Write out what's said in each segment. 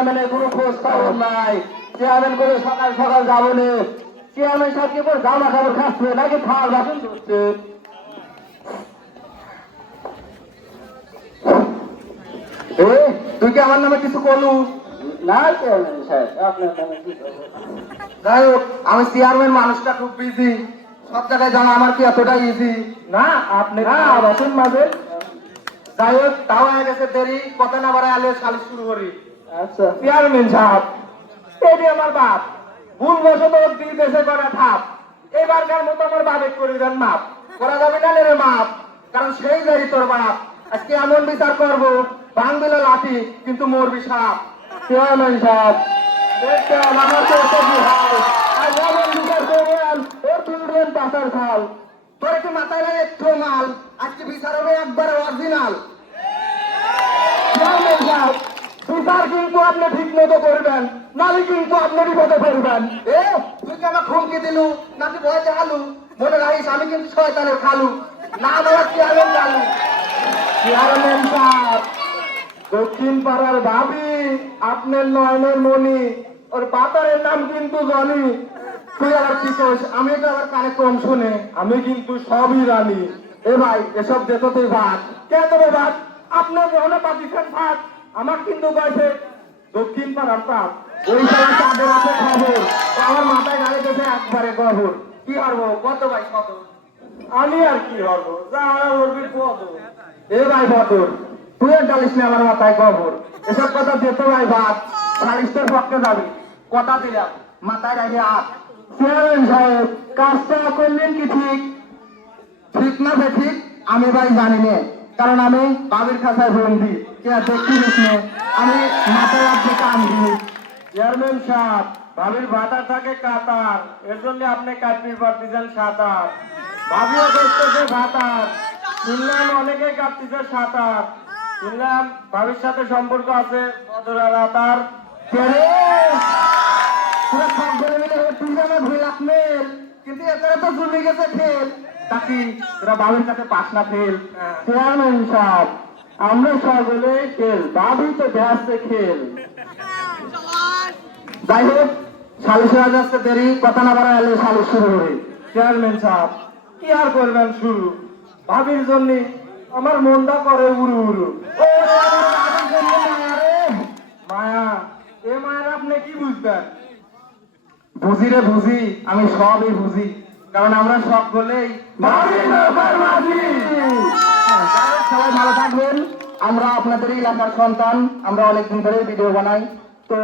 চেয়ারম্যানের কোনো খোঁজ খবর নাই। চেয়ারম্যান করে সকাল সকাল যাব নে চেয়ারম্যান সাহেব কি করে জামা কাপড় খাচ্ছে নাকি খাওয়ার বাসন ধরছে? তুই কি আমার নামে কিছু করলু না চেয়ারম্যান সাহেব আপনার নামে যাই হোক আমি চেয়ারম্যান মানুষটা খুব বিজি সব জায়গায় জানা আমার কি এতটা ইজি না আপনি না মাঝে যাই হোক তাও হয়ে গেছে দেরি। কথা না বাড়ায় আলে সালিশ শুরু করি। আচ্ছা চেয়ারম্যান সাহেব এটি আমার বাপ। ভুল বসত দুই দেশে করা থাপ এবারকার মতো আমার বাপে করে দেন মাপ। করা যাবে না রে মাপ, কারণ সেই যাই তোর বাপ। আজকে এমন বিচার করব ভাঙবিল লাঠি, কিন্তু মরবি সাপ। চেয়ারম্যান সাহেব দেখছেন আমার তো এত কি হাল আজ এমন বিচার করবেন ও তুলবেন পাতার খাল তোর কি মাথায় লাগে একটু মাল? আজকে বিচার হবে একবারে অরিজিনাল চেয়ারম্যান সাহেব বিচার কিন্তু আপনি ঠিক মতো করবেন, নালে কিন্তু আপনি বিপদে পড়বেন। এ তুই কি আমার খুমকি দিলু নাকি ভয় দেখালু? মনে রাখিস, আমি কিন্তু শয়তানের খালু। না সাহেব দক্ষিণ পাড়ার ভাবি, আপনার নয়নের মনি ওর পাতারের নাম কিন্তু জনি। তুই আবার কি করিস আমি তো আবার কানে কম শুনে, আমি কিন্তু সবই রানি এ ভাই, এসব দেখো তুই ভাত কে দেবে ভাত আপনার গ্রহণে পাঠিয়েছেন ভাত আমার কিন্তু কয়েছে দক্ষিণ পাড়ার পাত ওই সময় তাদের আছে খবর আমার মাথায় গাড়ি গেছে একবারে খবর কি হারবো? কত ভাই, কত? আমি আর কি হব যা কত? এ ভাই বদর তুই আর ডালিস না আমার মাথায় খবর এসব কথা যেত ভাই ভাত সালিশের পক্ষে যাবি। কথা দিলাম, মাথায় রেখে আপ চেয়ারম্যান সাহেব, কাজটা করলেন কি ঠিক? ঠিক না ঠিক, আমি ভাই জানি না। কারণ আমি বাবির খাতায় বন্দি। কে দেখি নে আমি মাথায় রাখতে কান দিই চেয়ারম্যান সাহেব ভাবির ভাতা থাকে কাতার। এর জন্য আপনি কাটপির পারতেছেন সাঁতার। ভাবিও করতেছে ভাতার শুনলাম অনেকে কাটতেছে সাঁতার। শুনলাম ভাবির সাথে সম্পর্ক আছে মধুরালা তার। কিন্তু এটারে তো জুলে গেছে ফেল। তাকি তোরা বাবুর কাছে পাস না ফেল? চেয়ারম্যান সাহেব আমরা সকলে খেল বাবু তো ব্যস্ত খেল। যাই হোক, সালিশ হয়ে যাচ্ছে দেরি, কথা না বাড়া এলে সালিশ শুরু হবে। চেয়ারম্যান সাহেব, কি আর করবেন শুরু? ভাবির জন্য আমার মনটা করে উড়ু উড়ু। মায়া, এ মায়ের আপনি কি বুঝবেন? বুঝি রে বুঝি, আমি সবই বুঝি। কারণ আমরা সব বলেই সবাই ভালো থাকবেন আমরা আপনাদের এলাকার সন্তান, আমরা অনেকদিন ধরে ভিডিও বানাই। তো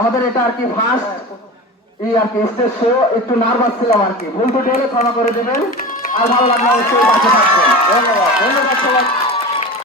আমাদের এটা আর কি ফার্স্ট এই আর কি স্টেজ শো একটু নার্ভাস ছিলাম আর কি। ভুল টুটি হলে ক্ষমা করে দেবেন। আর ভালো লাগলে অবশ্যই ধন্যবাদ ধন্যবাদ সবাই